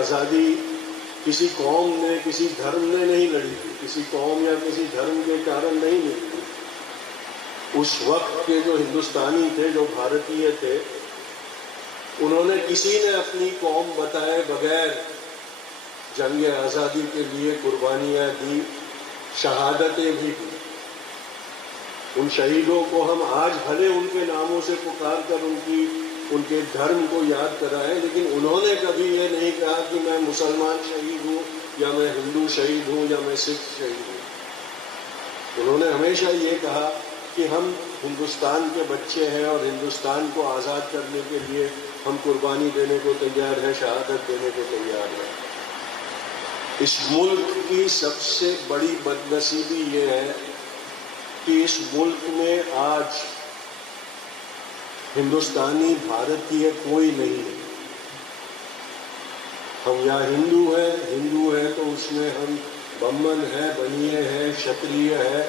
आज़ादी किसी कौम ने, किसी धर्म ने नहीं लड़ी थी, किसी कौम या किसी धर्म के कारण नहीं मिली थी। उस वक्त के जो हिंदुस्तानी थे, जो भारतीय थे, उन्होंने किसी ने अपनी कौम बताए बगैर जंग आज़ादी के लिए कुर्बानियाँ दी, शहादतें भी दी। उन शहीदों को हम आज भले उनके नामों से पुकार कर उनके धर्म को याद कराएं, लेकिन उन्होंने कभी ये नहीं कहा कि मैं मुसलमान शहीद हूँ या मैं हिंदू शहीद हूँ या मैं सिख शहीद हूँ। उन्होंने हमेशा ये कहा कि हम हिंदुस्तान के बच्चे हैं और हिंदुस्तान को आज़ाद करने के लिए हम कुर्बानी देने को तैयार हैं, शहादत देने को तैयार हैं। इस मुल्क की सबसे बड़ी बदनसीबी ये है कि इस मुल्क में आज हिंदुस्तानी भारतीय कोई नहीं है। हम यहाँ हिंदू है तो उसमें हम बम्मन है, बनिए है, क्षत्रिय है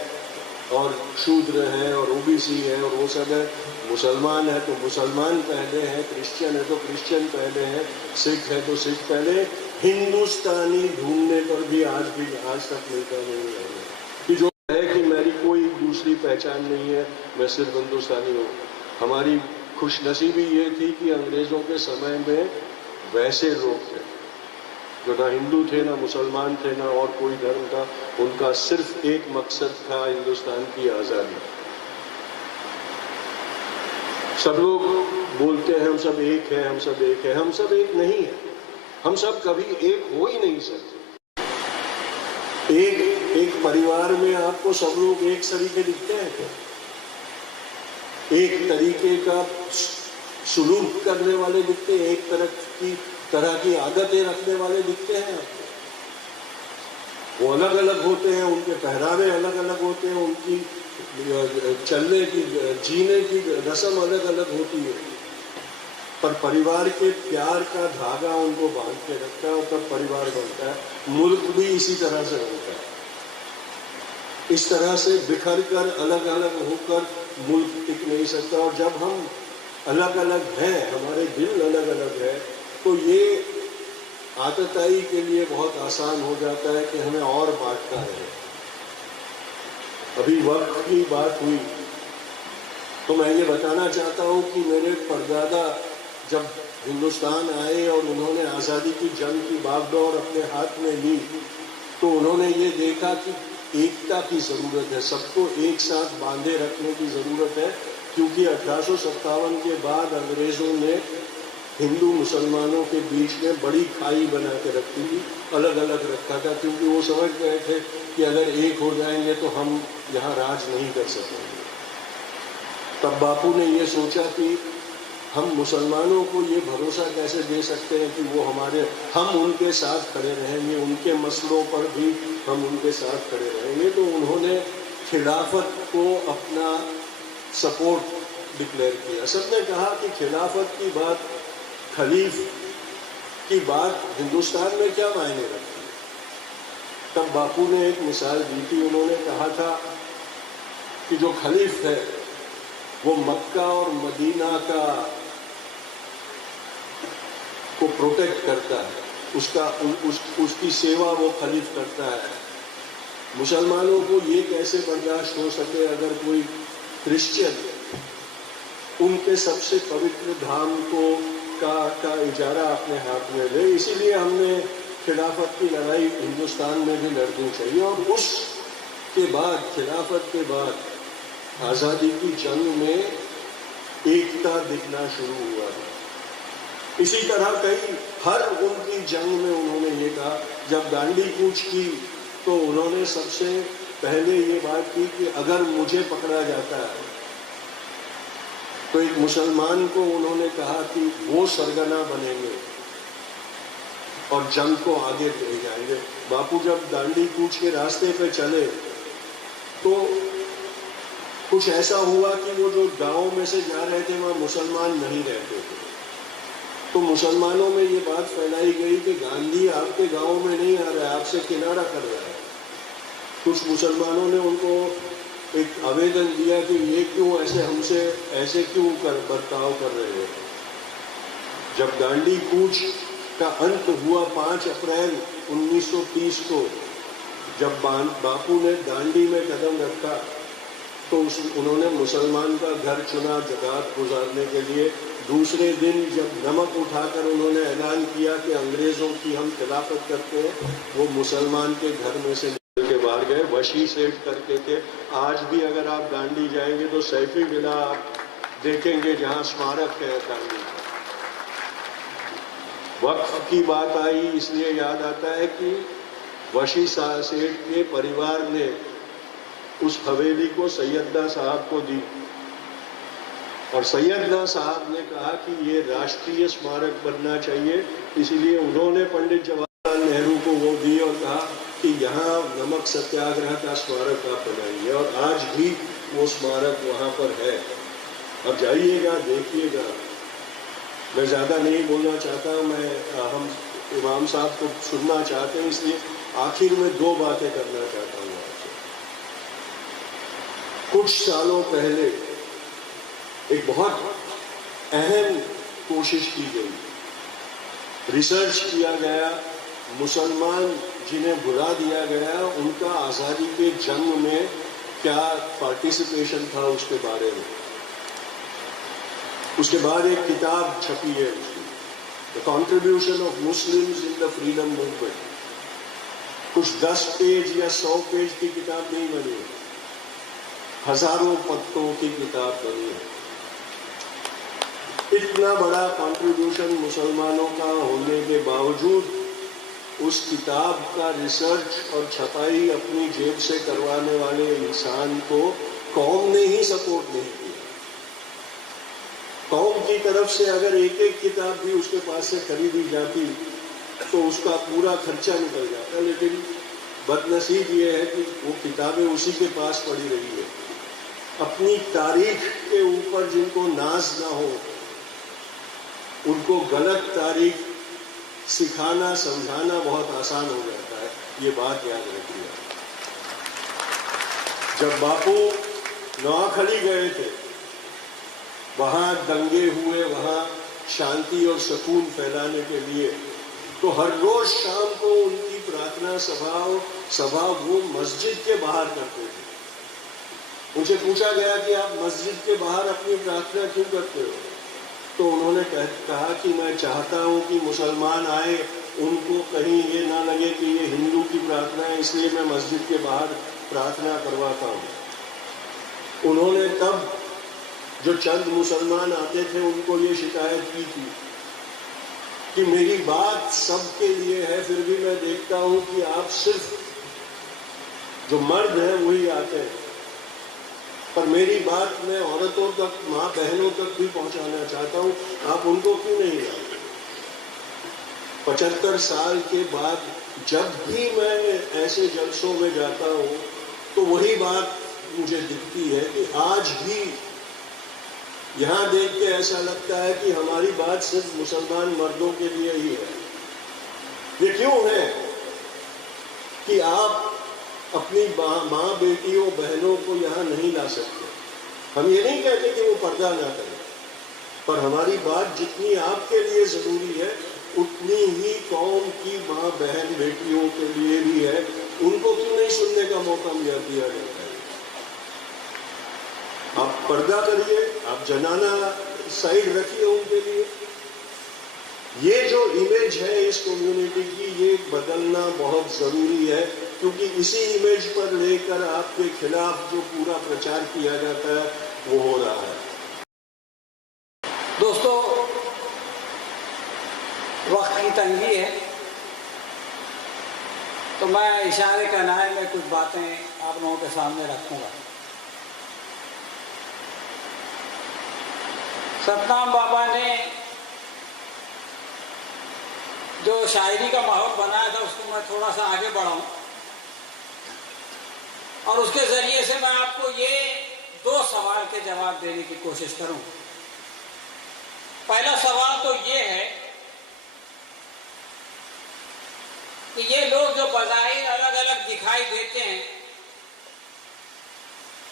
और शूद्र है और ओबीसी है और वो सब है। मुसलमान है तो मुसलमान पहले है, क्रिश्चियन है तो क्रिश्चियन पहले है, सिख है तो सिख पहले। हिंदुस्तानी ढूंढने पर भी आज तक मिलता नहीं है कि जो है कि मेरी कोई दूसरी पहचान नहीं है, मैं सिर्फ हिंदुस्तानी हूँ। हमारी खुशनसीबी ये थी कि अंग्रेज़ों के समय में वैसे लोग थे जो ना हिंदू थे, ना मुसलमान थे, ना और कोई धर्म था। उनका सिर्फ एक मकसद था, हिंदुस्तान की आज़ादी। सब लोग बोलते हैं हम सब एक हैं, हम सब एक हैं। हम सब एक नहीं है, हम सब कभी एक हो ही नहीं सकते। एक परिवार में आपको सब लोग एक तरीके दिखते हैं क्या? एक तरीके का सुलूक करने वाले दिखते हैं, एक तरह की आदतें रखने वाले दिखते हैं आपको? वो अलग अलग होते हैं, उनके पहरावे अलग अलग होते हैं, उनकी चलने की, जीने की रस्म अलग अलग होती है, पर परिवार के प्यार का धागा उनको बांध के रखता है और तब परिवार बनता है। मुल्क भी इसी तरह से बनता है। इस तरह से बिखर कर, अलग अलग होकर मुल्क टिक नहीं सकता। और जब हम अलग अलग हैं, हमारे दिल अलग अलग है, तो ये आतताई के लिए बहुत आसान हो जाता है कि हमें और बांटता रहे। अभी वक्त की बात हुई तो मैं ये बताना चाहता हूँ कि मेरे परदादा जब हिंदुस्तान आए और उन्होंने आज़ादी की जंग की बागडोर अपने हाथ में ली, तो उन्होंने ये देखा कि एकता की ज़रूरत है, सबको एक साथ बांधे रखने की ज़रूरत है। क्योंकि 1857 के बाद अंग्रेज़ों ने हिंदू मुसलमानों के बीच में बड़ी खाई बना के रखी थी, अलग अलग रखा था, क्योंकि वो समझ गए थे कि अगर एक हो जाएंगे तो हम यहाँ राज नहीं कर सकेंगे। तब बापू ने ये सोचा कि हम मुसलमानों को ये भरोसा कैसे दे सकते हैं कि वो हम उनके साथ खड़े रहेंगे, उनके मसलों पर भी हम उनके साथ खड़े रहेंगे। तो उन्होंने खिलाफत को अपना सपोर्ट डिक्लेयर किया। सबने कहा कि खिलाफत की बात, खलीफ की बात हिंदुस्तान में क्या मायने रखती है। तब बापू ने एक मिसाल दी थी। उन्होंने कहा था कि जो खलीफ है वो मक्का और मदीना को प्रोटेक्ट करता है, उसकी सेवा वो खलीफ करता है। मुसलमानों को ये कैसे बर्दाश्त हो सके अगर कोई क्रिश्चियन उनके सबसे पवित्र धाम का इजारा अपने हाथ में ले। इसीलिए हमने खिलाफत की लड़ाई हिंदुस्तान में भी लड़नी चाहिए। और उसके बाद, खिलाफत के बाद आज़ादी की जंग में एकता दिखना शुरू हुआ है। इसी तरह हर उनकी जंग में उन्होंने ये कहा। जब दांडी कूच की तो उन्होंने सबसे पहले ये बात की कि अगर मुझे पकड़ा जाता है तो एक मुसलमान को उन्होंने कहा कि वो सरगना बनेंगे और जंग को आगे ले जाएंगे। बापू जब दांडी कूच के रास्ते पे चले तो कुछ ऐसा हुआ कि वो जो गांव में से जा रहे थे वहाँ मुसलमान नहीं रहते थे। तो मुसलमानों में ये बात फैलाई गई कि गांधी आपके गांव में नहीं आ रहा है, आपसे किनारा कर रहा है। कुछ मुसलमानों ने उनको एक आवेदन दिया कि ये क्यों ऐसे क्यों बर्ताव कर रहे हो। जब दांडी कूच का अंत हुआ 5 अप्रैल 1930 को, जब बापू ने दांडी में कदम रखा तो उन्होंने मुसलमान का घर चुना जगात गुजारने के लिए। दूसरे दिन जब नमक उठाकर उन्होंने ऐलान किया कि अंग्रेजों की हम खिलाफत करते हैं, वो मुसलमान के घर में से निकल के बाहर गए। वशी सेठ करके थे। आज भी अगर आप दांडी जाएंगे तो सैफी विला आप देखेंगे जहां स्मारक है दांडी। वक्फ की बात आई इसलिए याद आता है कि वशी सेठ के परिवार ने उस हवेली को सैयदना साहब को दी और सैयदना साहब ने कहा कि ये राष्ट्रीय स्मारक बनना चाहिए, इसीलिए उन्होंने पंडित जवाहरलाल नेहरू को वो दी और कहा कि यहाँ नमक सत्याग्रह का स्मारक आप बनाइए, और आज भी वो स्मारक वहाँ पर है। अब जाइएगा, देखिएगा। मैं ज़्यादा नहीं बोलना चाहता, हम इमाम साहब को सुनना चाहते हैं, इसलिए आखिर में 2 बातें करना चाहता हूँ आपसे। कुछ सालों पहले एक बहुत अहम कोशिश की गई, रिसर्च किया गया, मुसलमान जिन्हें भुला दिया गया उनका आज़ादी के जंग में क्या पार्टिसिपेशन था उसके बारे में। उसके बाद एक किताब छपी है उसकी, the contribution of Muslims in the freedom movement. कुछ 10 पेज या 100 पेज की किताब नहीं बनी है, हजारों पत्तों की किताब बनी है। इतना बड़ा कंट्रीब्यूशन मुसलमानों का होने के बावजूद उस किताब का रिसर्च और छपाई अपनी जेब से करवाने वाले इंसान को कौम ने ही सपोर्ट नहीं किया। कौम की तरफ से अगर एक एक किताब भी उसके पास से खरीदी जाती तो उसका पूरा खर्चा निकल जाता, लेकिन बदनसीब ये है कि वो किताबें उसी के पास पड़ी रही है। अपनी तारीख के ऊपर जिनको नाज ना हो उनको गलत तारीख सिखाना समझाना बहुत आसान हो जाता है, ये बात याद रखिए। जब बापू नवाखली गए थे, वहां दंगे हुए, वहां शांति और सुकून फैलाने के लिए, तो हर रोज शाम को उनकी प्रार्थना सभा वो मस्जिद के बाहर करते थे। उनसे पूछा गया कि आप मस्जिद के बाहर अपनी प्रार्थना क्यों करते हो, तो उन्होंने कहा कि मैं चाहता हूं कि मुसलमान आए, उनको कहीं ये ना लगे कि ये हिंदू की प्रार्थना है, इसलिए मैं मस्जिद के बाहर प्रार्थना करवाता हूं। उन्होंने तब जो चंद मुसलमान आते थे उनको ये शिकायत की थी कि मेरी बात सबके लिए है, फिर भी मैं देखता हूं कि आप सिर्फ जो मर्द हैं वही आते हैं, पर मेरी बात मैं औरतों तक, माँ बहनों तक भी पहुंचाना चाहता हूं, आप उनको क्यों नहीं लाते। 75 साल के बाद जब भी मैं ऐसे जलसों में जाता हूं तो वही बात मुझे दिखती है कि आज भी यहां देख के ऐसा लगता है कि हमारी बात सिर्फ मुसलमान मर्दों के लिए ही है। ये क्यों है कि आप अपनी माँ बेटियों बहनों को यहाँ नहीं ला सकते। हम ये नहीं कहते कि वो पर्दा ना करें, पर हमारी बात जितनी आपके लिए जरूरी है उतनी ही कौम की माँ बहन बेटियों के लिए भी है। उनको क्यों नहीं सुनने का मौका दिया जाता है। आप पर्दा करिए, आप जनाना साइड रखिए उनके लिए। ये जो इमेज है इस कम्युनिटी की, ये बदलना बहुत जरूरी है, क्योंकि इसी इमेज पर लेकर आपके खिलाफ जो पूरा प्रचार किया जाता है वो हो रहा है। दोस्तों, वक्त की तंगी है तो मैं इशारे का नाय में कुछ बातें आप लोगों के सामने रखूंगा। सतनाम बाबा ने जो शायरी का माहौल बनाया था उसको मैं थोड़ा सा आगे बढ़ाऊं और उसके जरिए से मैं आपको ये 2 सवाल के जवाब देने की कोशिश करूं। पहला सवाल तो ये है कि ये लोग जो बज़ाहिर अलग अलग दिखाई देते हैं,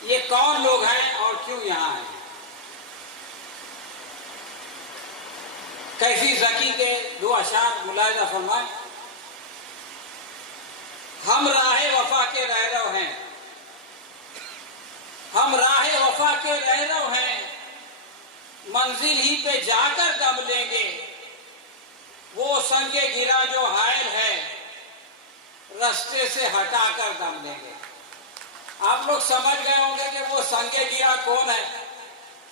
ये कौन लोग हैं और क्यों यहाँ हैं। कैफी ज़की के दो अशार मुलाहिजा फरमाए। हम राहे वफा के रहरो हैं, हम राहे वफा के रहरो हैं, मंजिल ही पे जाकर दम लेंगे। वो संगे गिरा जो हायल है, रास्ते से हटाकर दम लेंगे। आप लोग समझ गए होंगे कि वो संगे गिरा कौन है,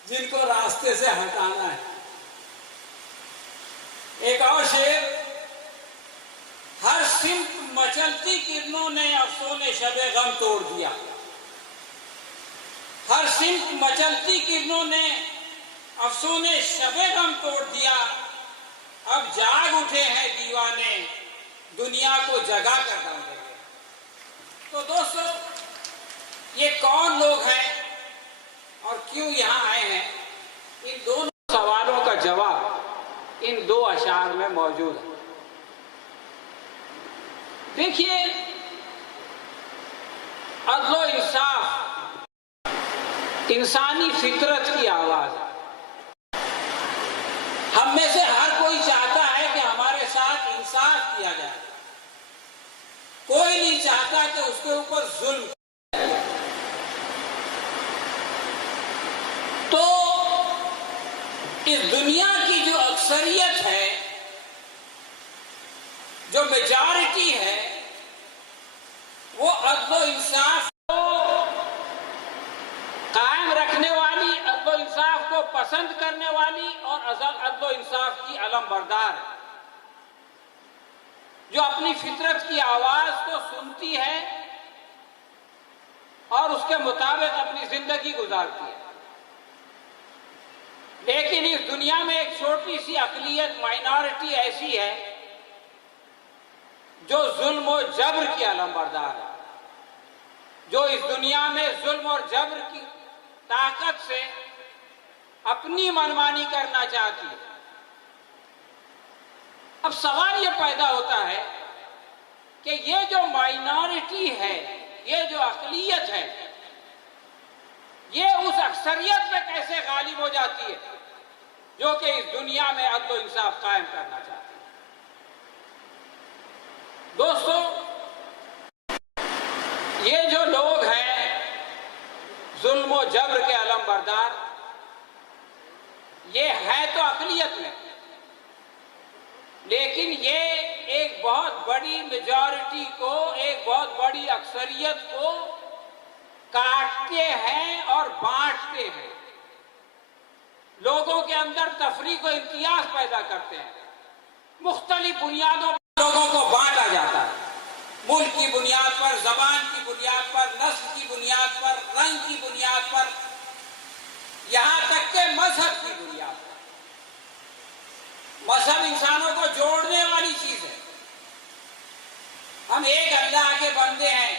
जिनको रास्ते से हटाना है। एक और शेर, हर सिमत मचलती किरणों ने अफसोने शबे गम तोड़ दिया। हर सिमत मचलती किरणों ने अफसोने शबे गम तोड़ दिया। अब जाग उठे हैं दीवाने, दुनिया को जगा कर दम देंगे। तो दोस्तों, ये कौन लोग हैं और क्यों यहां आए हैं, इन दोनों सवालों का जवाब इन दो अशार में मौजूद है। देखिए, अदलो इंसाफ इंसानी फितरत की आवाज है। हम में से हर कोई चाहता है कि हमारे साथ इंसाफ किया जाए। कोई नहीं चाहता कि उसके ऊपर जुल्म। तो इस दुनिया की जो अक्सरियत है, जो मेजॉरिटी है, वो अदलो इंसाफ को कायम रखने वाली, अदलो इंसाफ को पसंद करने वाली और अदलो इंसाफ की अलमबरदार है, जो अपनी फितरत की आवाज को सुनती है और उसके मुताबिक अपनी जिंदगी गुजारती है। लेकिन इस दुनिया में एक छोटी सी अकलियत, माइनॉरिटी ऐसी है जो जुल्म और जबर की अलमबरदार है, जो इस दुनिया में जुल्म और जबर की ताकत से अपनी मनमानी करना चाहती है। अब सवाल ये पैदा होता है कि ये जो माइनॉरिटी है, ये जो अकलियत है, ये उस अक्सरियत पे कैसे गालिब हो जाती है जो कि इस दुनिया में अदल और इंसाफ कायम करना चाहती है। दोस्तों, ये जो लोग हैं जुल्म और जबर के अलमबरदार, ये है तो अकलियत में, लेकिन ये एक बहुत बड़ी मेजॉरिटी को, एक बहुत बड़ी अक्सरियत को काटते हैं और बांटते हैं। लोगों के अंदर तफरीक और इम्तियाज पैदा करते हैं। मुख्तलिफ बुनियादों पर लोगों को बांटा जाता है, मुल्क की बुनियाद पर, जबान की बुनियाद पर, नस्ल की बुनियाद पर, रंग की बुनियाद पर, यहां तक के मजहब की बुनियाद पर। मजहब इंसानों को जोड़ने वाली चीज है। हम एक अल्लाह के बंदे हैं,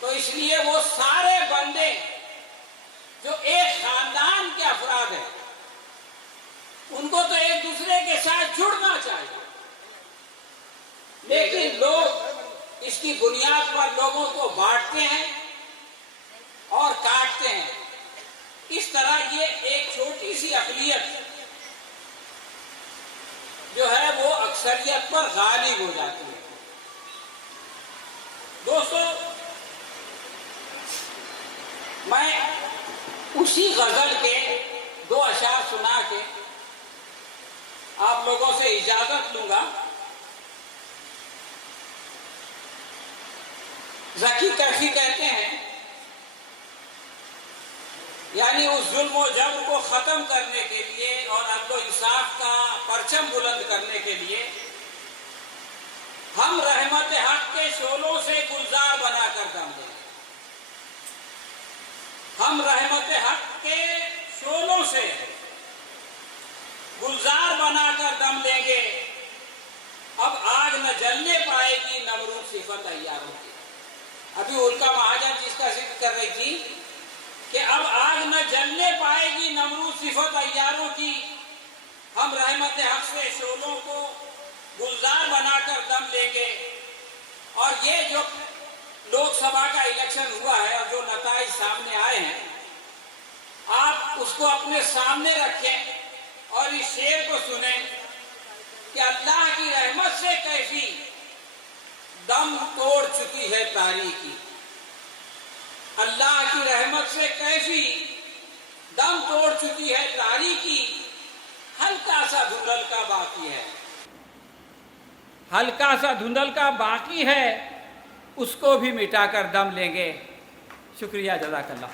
तो इसलिए वो सारे बंदे जो एक खानदान के अफराद हैं, उनको तो एक दूसरे के साथ जुड़ना चाहिए। लेकिन लोग इसकी बुनियाद पर लोगों को बांटते हैं और काटते हैं। इस तरह ये एक छोटी सी अकलियत जो है वो अक्सरियत पर गालिब हो जाती है। दोस्तों, मैं उसी गजल के दो अशार सुना के आप लोगों से इजाजत लूंगा। ज़की कैफी कहते हैं, यानी उस जुल्म और जबर को खत्म करने के लिए और अदल इंसाफ का परचम बुलंद करने के लिए हम रहमत हक के शोलों से गुलजार बनाकर दम देंगे। हम रहमत हक के शोलों से गुलजार बनाकर दम लेंगे। अब आग न जलने पाएगी नमरूद सिफत अय्यारों की। अभी उल्का महाजन जिसका जिक्र कर रही थी कि अब आग न जलने पाएगी नमरूद सिफत अय्यारों की, हम रहमत हक से शोलों को गुलजार बनाकर दम लेंगे। और ये जो लोकसभा का इलेक्शन हुआ है और जो नताइज सामने आए हैं, आप उसको अपने सामने रखें और इस शेर को सुने कि अल्लाह की रहमत से कैफी दम तोड़ चुकी है तारीकी। अल्लाह की रहमत से कैफी दम तोड़ चुकी है तारीकी, हल्का सा धुंधल का बाकी है, हल्का सा धुंधल का बाकी है, उसको भी मिटाकर दम लेंगे। शुक्रिया, जज़ाकल्लाह।